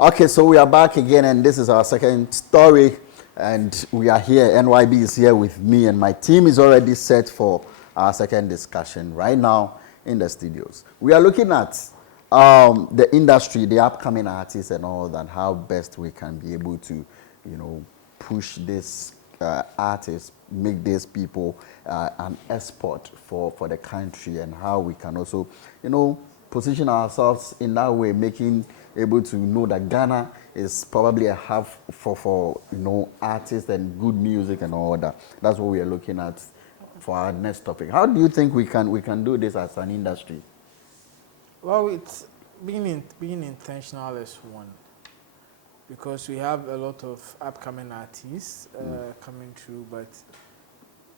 Okay, so we are back again, and this is our second story, and we are here. NYB is here with me, and my team is already set for our second discussion right now in the studios. We are looking at the industry, the upcoming artists, and all that. How best we can be able to, push this artists, make these people an export for the country, and how we can also, position ourselves in that way, making able to know that Ghana is probably a hub for artists and good music and all that. That's what we are looking at for our next topic. How do you think we can do this as an industry? Well, it's being intentional is one, because we have a lot of upcoming artists coming through, but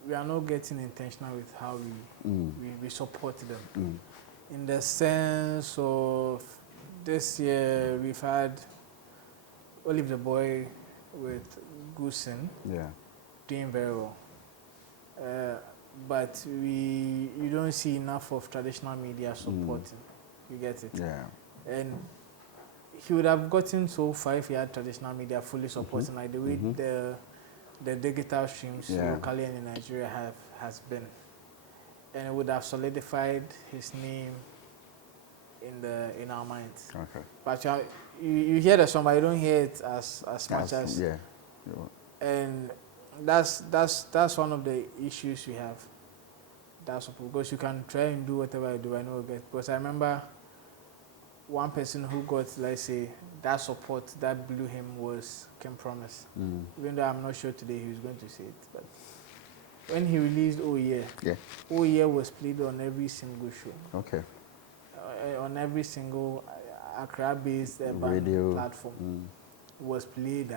we are not getting intentional with how we support them. In the sense of this year, we've had Olive the Boy with Goosen doing very well. But you don't see enough of traditional media supporting. You get it? Yeah. And he would have gotten so far if he had traditional media fully supporting, like the way the digital streams locally and in Nigeria has been. And it would have solidified his name in our minds. Okay. But you hear the song, but you don't hear it as much as. Yeah. And that's one of the issues we have. That's because you can try and do whatever you do, I know get. Because I remember one person who got, let's say, that support that blew him was Kim Promise. Even though I'm not sure today he was going to say it, but when he released Oh Yeah, Oh Yeah was played on every single show. Okay. On every single Accra-based radio platform was played.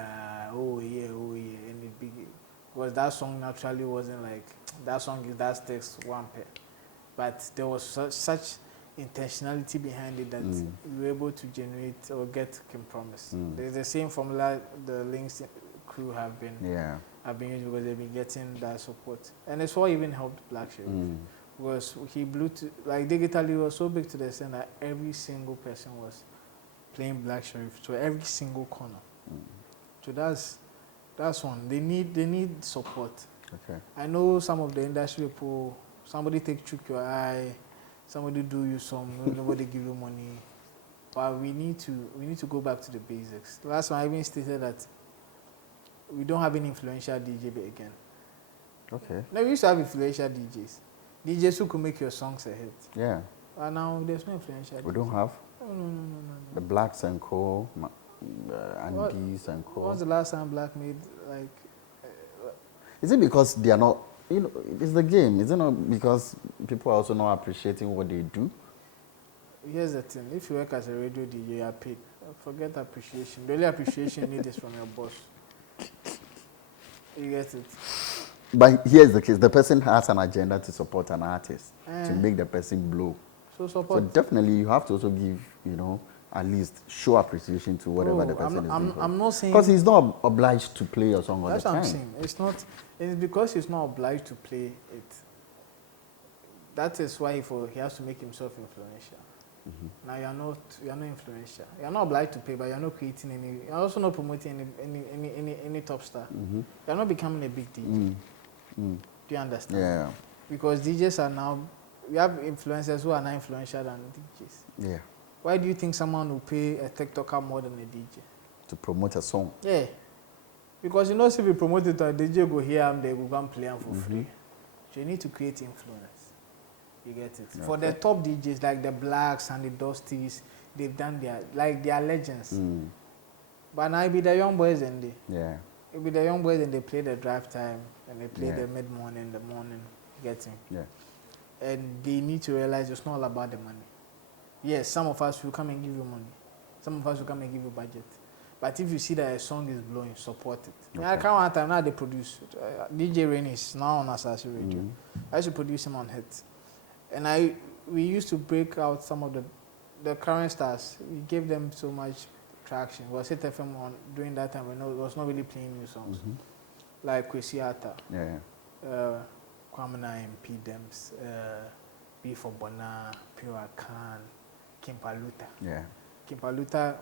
Oh yeah, and it began. Because that song naturally wasn't like that song is that text one pair, but there was such intentionality behind it that we were able to generate or get Kim Promise. There's the same formula the Links crew have been using, because they've been getting that support, and it's what even helped Black Sheriff. Because he blew to, like digitally was so big to the extent that every single person was playing Black Sheriff to every single corner. So that's one. They need support. Okay. I know some of the industry people, somebody chook your eye, somebody do you some, nobody give you money. But we need to go back to the basics. Last time I even stated that we don't have any influential DJ again. Okay. Now we used to have influential DJs who could make your songs a hit. Yeah. But now there's no influential. We don't have? No. The Blacks and Co. Andes and Co. What was the last time Black made, like... Is it because they are not... it's the game. Is it not because people are also not appreciating what they do? Here's the thing. If you work as a radio DJ, you are paid. Forget appreciation. The only appreciation you need is from your boss. You get it? But here's the case. The person has an agenda to support an artist, to make the person blow. So definitely you have to also give, at least show appreciation to whatever the person is doing. I'm not saying... Because he's not obliged to play your song all the time. That's what I'm saying. It's because he's not obliged to play it. That is why he has to make himself influential. Now you're not influential. You're not obliged to pay, but you're not creating any... You're also not promoting any top star. You're not becoming a big DJ. Do you understand? Yeah. Because DJs are now... We have influencers who are now influential than DJs. Yeah. Why do you think someone will pay a TikToker more than a DJ? To promote a song. Yeah. Because if you promote it, a DJ go here and they will go and play them for free. So you need to create influence. You get it? Okay. For the top DJs like the Blacks and the Dusties, they've done their legends. But now it be the young boys and it be the young boys and they play the drive time and they play the mid-morning, the morning. Getting. Yeah. And they need to realize it's not all about the money. Yes, some of us will come and give you money. Some of us will come and give you budget. But if you see that a song is blowing, support it. Okay. I can't want time now they produce. DJ Rain is now on Assassin Radio. I should produce him on hits. And we used to break out some of the current stars. We gave them so much traction. Was Hit FM on during that time when it was not really playing new songs. Like Kwesi Arthur. Kwamina MP Dems, B for Bona, Pure Khan, Kimpaluta. Kimpaluta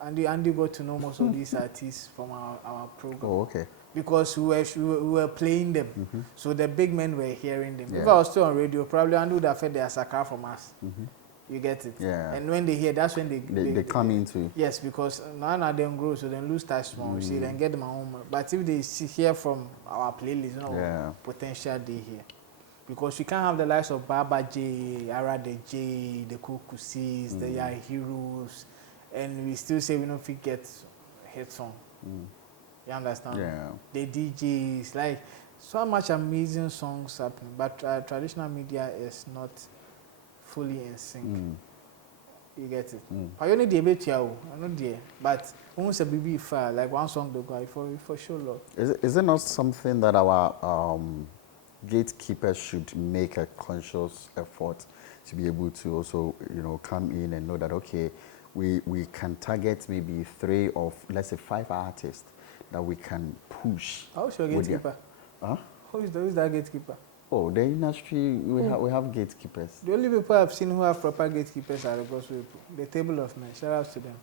Andy got to know most of these artists from our program. Oh, okay. Because we were playing them. So the big men were hearing them. Yeah. If I was still on radio, probably Andy would have fed their sakar from us. You get it? Yeah. And when they hear, that's when they come into. Yes, because none of them grow, so then lose touch small. See, then get them home. But if they hear from our playlist, you know, potential they hear. Because we can't have the likes of Baba J, Arade J, the Kukusis, the Yah Heroes, and we still say we don't forget hit song. You understand? Yeah. The DJs, like so much amazing songs happening, but traditional media is not fully in sync. You get it? I only debate here, I know there, but once a baby far, like one song they go for sure. Lord. Is it not something that our gatekeepers should make a conscious effort to be able to also, you know, come in and know that okay, we can target maybe 3 or let's say 5 artists that we can push. How's your gatekeeper? Huh? Who's that gatekeeper? Oh, the industry, we have gatekeepers. The only people I've seen who have proper gatekeepers are the gospel people. The Table of Men. Shout out to them.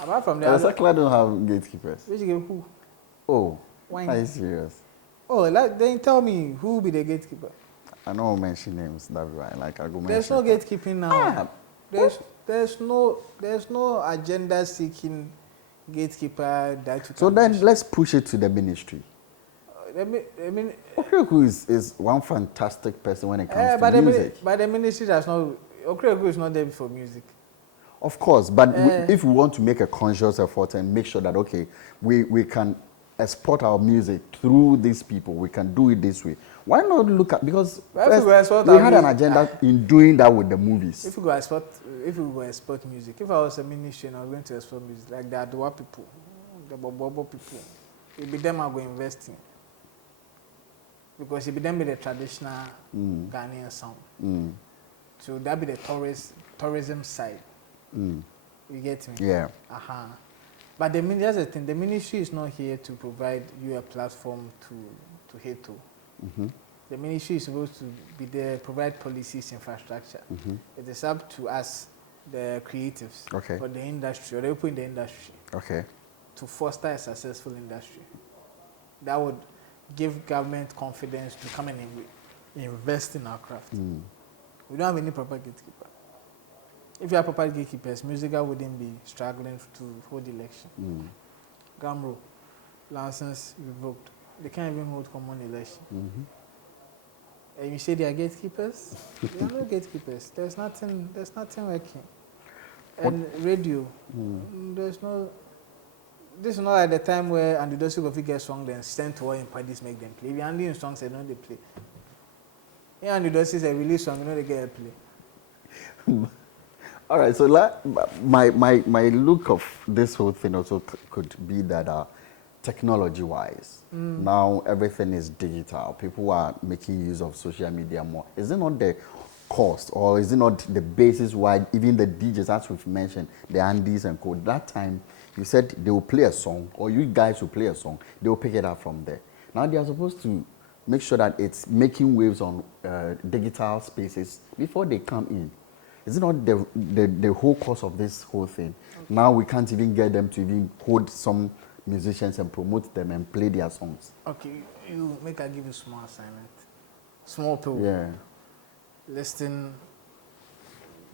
Apart from that, Sakla don't have gatekeepers. Which game who? Oh, why? Are you serious? Oh, then tell me who will be the gatekeeper. I don't mention names. That's why, like I go mention. There's no gatekeeping now. There's no agenda seeking gatekeeper that you can. So then let's push it to the ministry. I mean, Okregu is one fantastic person when it comes to music. But the ministry does not. Okregu is not there for music. Of course, but if we want to make a conscious effort and make sure that okay, we can export our music through these people, we can do it this way. Why not look at, because first, we had an agenda in doing that with the movies. If we go export music, if I was a ministry and I was going to export music, like the Adwa people, the Bobo people, it be them I go invest in. Because it be them be the traditional Ghanaian sound. So that be the tourism side. You get me? Yeah. But that's the thing. The ministry is not here to provide you a platform to hit to. The ministry is supposed to be there, provide policies, infrastructure. It is up to us, the creatives, or the industry, or the people in the industry, to foster a successful industry. That would give government confidence to come and invest in our craft. We don't have any proper gatekeeper. If you have proper gatekeepers, musical wouldn't be struggling to hold election. Gamro, license revoked. They can't even hold common election. And you say they are gatekeepers? They are no gatekeepers. There's nothing working. And radio, there's no. This is not like the time where Andy Dossi go get song then send to all in parties make them play. If Andy in songs, they know they play. Yeah, Andy Dossi is a release song, you know they get a play. All right, so my look of this whole thing also could be that technology-wise, now everything is digital. People are making use of social media more. Is it not the cost, or is it not the basis why even the DJs, as we've mentioned, the Andys and co, that time you said they will play a song, or you guys will play a song, they will pick it up from there. Now they are supposed to make sure that it's making waves on digital spaces before they come in. Is it not the whole course of this whole thing? Now we can't even get them to even hold some musicians and promote them and play their songs. Okay, you make I give you small assignment. Small people. Yeah. Listen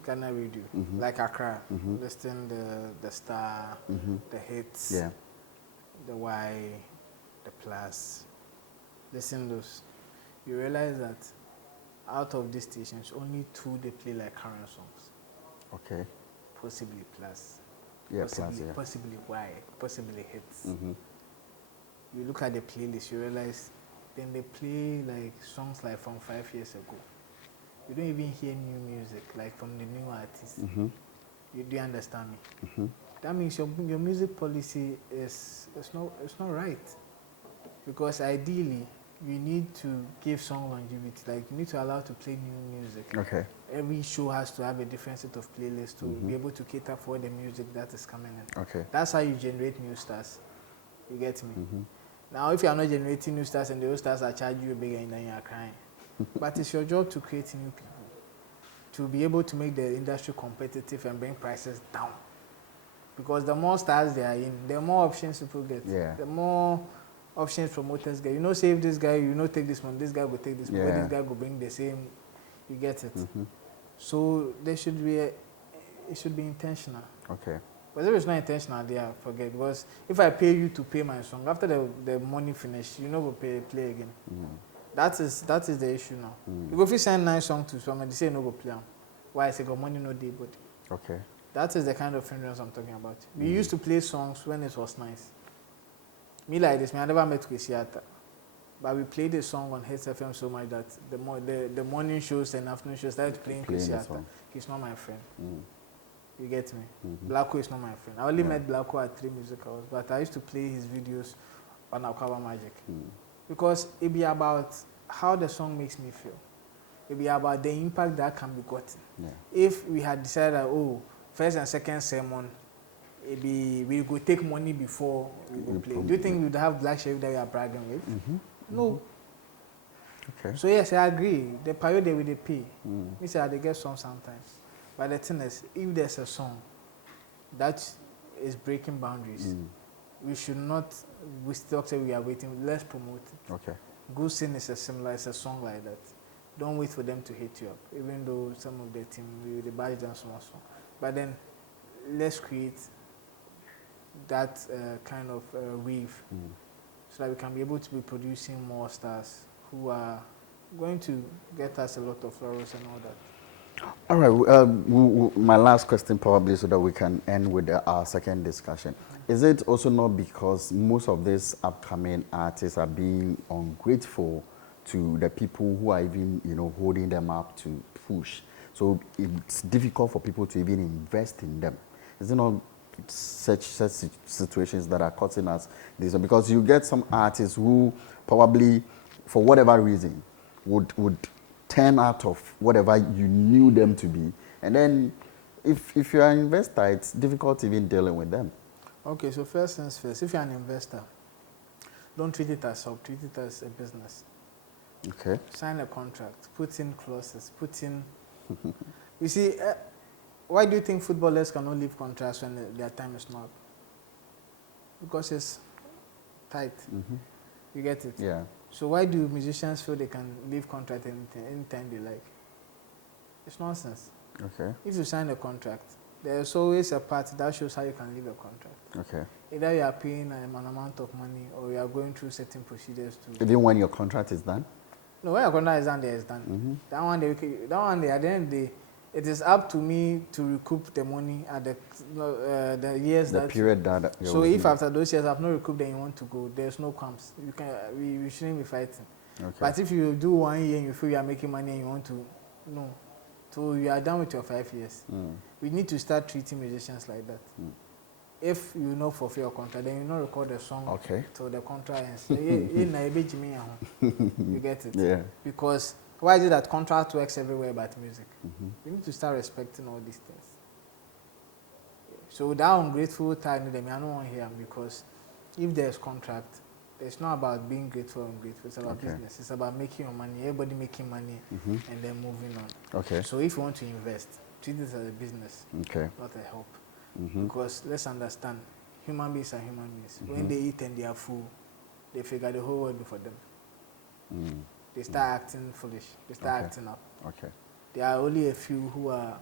Ghana radio, like Accra. Listen the Star, the Hits, the Y, the Plus. Listen those. You realize that out of these stations, only 2 they play like current songs. Okay. Possibly Plus. Yeah, possibly Y, possibly Hits. You look at the playlist, you realize then they play like songs like from 5 years ago. You don't even hear new music like from the new artists. You do understand me? That means your music policy is not right. Because ideally you need to give song longevity. Like you need to allow to play new music. Okay. Every show has to have a different set of playlists to be able to cater for the music that is coming in. Okay. That's how you generate new stars. You get me? Now, if you are not generating new stars and the old stars are charging you bigger, then you are crying. But it's your job to create new people, to be able to make the industry competitive and bring prices down. because the more stars they are in, the more options people get. Yeah. The more options promoters get. You know, save this guy, you know, take this one, this guy will take this one, this guy will bring the same, you get it. So there should be it should be intentional. Okay. But if it's not intentional, they are forget. Because if I pay you to pay my song, after the money finish, you know go play again. That is the issue now. If you send 9 songs to someone, they say no go play them. Why? I say go money no day, but okay. That is the kind of hindrance I'm talking about. We used to play songs when it was nice. Me like this, I never met Kwesiata. But we played the song on Hits FM so much that the morning shows and afternoon shows started playing Kwesiata. He's not my friend. You get me? Blacko is not my friend. I only met Blacko at 3 Music Hours, but I used to play his videos on Akaba Magic. Because it be about how the song makes me feel. It be about the impact that can be gotten. If we had decided that, oh, first and second sermon, we go take money before we go play. Do you think we would have Black Sheriff that we are bragging with? No. Okay. So yes, I agree. The period they will pay. Me say they get some sometimes. But the thing is, if there's a song that is breaking boundaries, we should not. We still say we are waiting. Let's promote it. Okay. Good Sin is a song like that. Don't wait for them to hit you up. Even though some of the team they badge them small song, but then let's create that kind of weave so that we can be able to be producing more stars who are going to get us a lot of flowers and all that. All right. My last question probably so that we can end with our second discussion. Is it also not because most of these upcoming artists are being ungrateful to the people who are even, holding them up to push? So it's difficult for people to even invest in them. Is it not such situations that are causing us this? Because you get some artists who probably, for whatever reason, would turn out of whatever you knew them to be. And then if you're an investor, it's difficult even dealing with them. Okay, so first things first, if you're an investor, don't treat it as up, treat it as a business. Okay. Sign a contract, put in clauses, put in... You see, why do you think footballers cannot leave contracts when their time is not? Because it's tight. You get it? Yeah. So why do musicians feel they can leave contract anytime they like? It's nonsense. Okay. If you sign a contract, there's always a part that shows how you can leave a contract. Okay. Either you are paying an amount of money or you are going through certain procedures to... Even when your contract is done? No, when your contract is done, there is done. That one day, at the end of the day, it is up to me to recoup the money at the years the period that. So if after those years I've not recouped, then you want to go, there's no qualms. We shouldn't be fighting. Okay. But if you do 1 year and you feel you are making money and you want to, no. So you are done with your 5 years. We need to start treating musicians like that. If you not fulfill your contract, then you not record the song till the contract ends. You get it? Yeah. Because why is it that contract works everywhere but music? We need to start respecting all these things. So that ungrateful time, I don't want to hear them, because if there's contract, it's not about being grateful or ungrateful. It's about business. It's about making your money, everybody making money, and then moving on. Okay. So if you want to invest, treat this as a business, not a help. Because let's understand, human beings are human beings. When they eat and they are full, they figure the whole world for them. They start acting foolish. They start acting up. Okay. There are only a few who are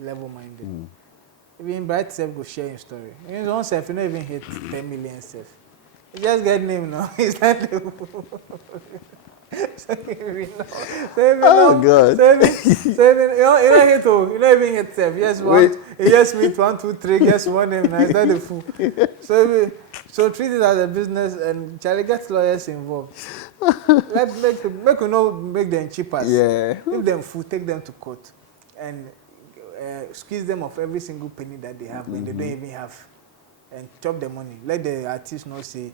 level-minded. Even Bright Self go share your story. In his own self, you don't even hit 10 million self. You just get name now. Is that the God. You don't hit all. You don't even hit self. Yes, meet 1, 2, 3, guess one name now. Is that the fool? So treat it as a business and Charlie gets lawyers involved. Make you know, make them cheapers. Yeah. Give them food, take them to court, and squeeze them of every single penny that they have when they don't even have, and chop the money. Let the artist know, say,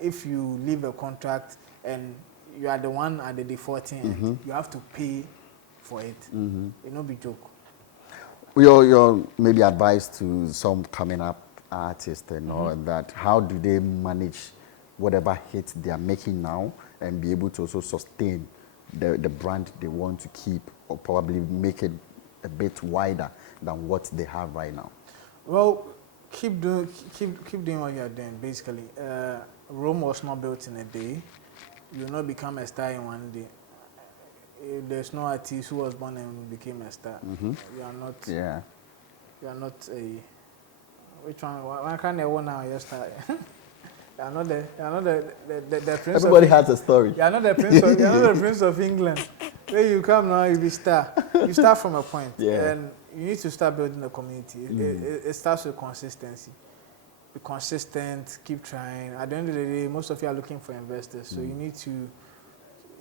if you leave a contract and you are the one at the defaulting end, you have to pay for it. It no be joke. Your maybe advice to some coming up artists and all that, how do they manage whatever hit they are making now and be able to also sustain the brand they want to keep, or probably make it a bit wider than what they have right now? Well, keep doing what you're doing. Basically, Rome was not built in a day. You will not become a star in one day. There's no artist who was born and became a star. Mm-hmm. You are not. Yeah. You are not a. Which one? Why can't they one now? Yes, star. You are not the prince. Everybody has a story. You are not the prince. You are not the prince of England. Where you come now, you be star. You start from a point, and you need to start building the community. It starts with consistency. Be consistent. Keep trying. At the end of the day, most of you are looking for investors, so you need to.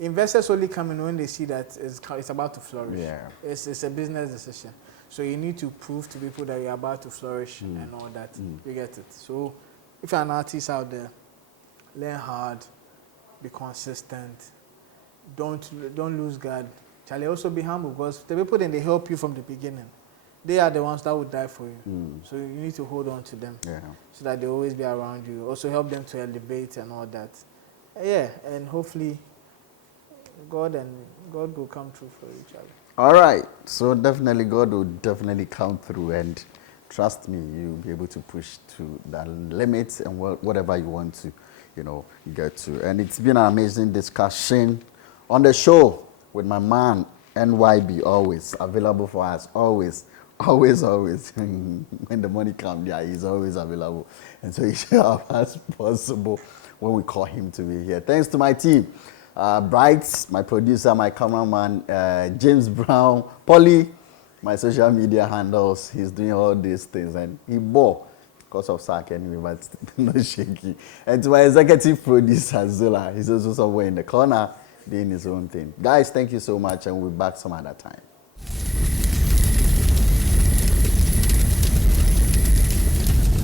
Investors only come in when they see that it's about to flourish. Yeah. It's a business decision. So you need to prove to people that you're about to flourish and all that. You get it. So if you're an artist out there, learn hard, be consistent, don't lose guard. Charlie, also be humble, because the people then they help you from the beginning. They are the ones that would die for you. So you need to hold on to them so that they always be around you. Also help them to elevate and all that. Yeah, and hopefully God will come through for each other. All right. So definitely God will definitely come through, and trust me, you'll be able to push to the limits and whatever you want to, get to. And it's been an amazing discussion on the show with my man, NYB, always available for us, always. When the money comes, he's always available. And so he should help as possible when we call him to be here. Thanks to my team. Bright, my producer, my cameraman, James Brown, Polly, my social media handles. He's doing all these things, and he bore because of Sark anyway, but no shaky. And to my executive producer, Zola, he's also somewhere in the corner doing his own thing. Guys, thank you so much, and we'll be back some other time.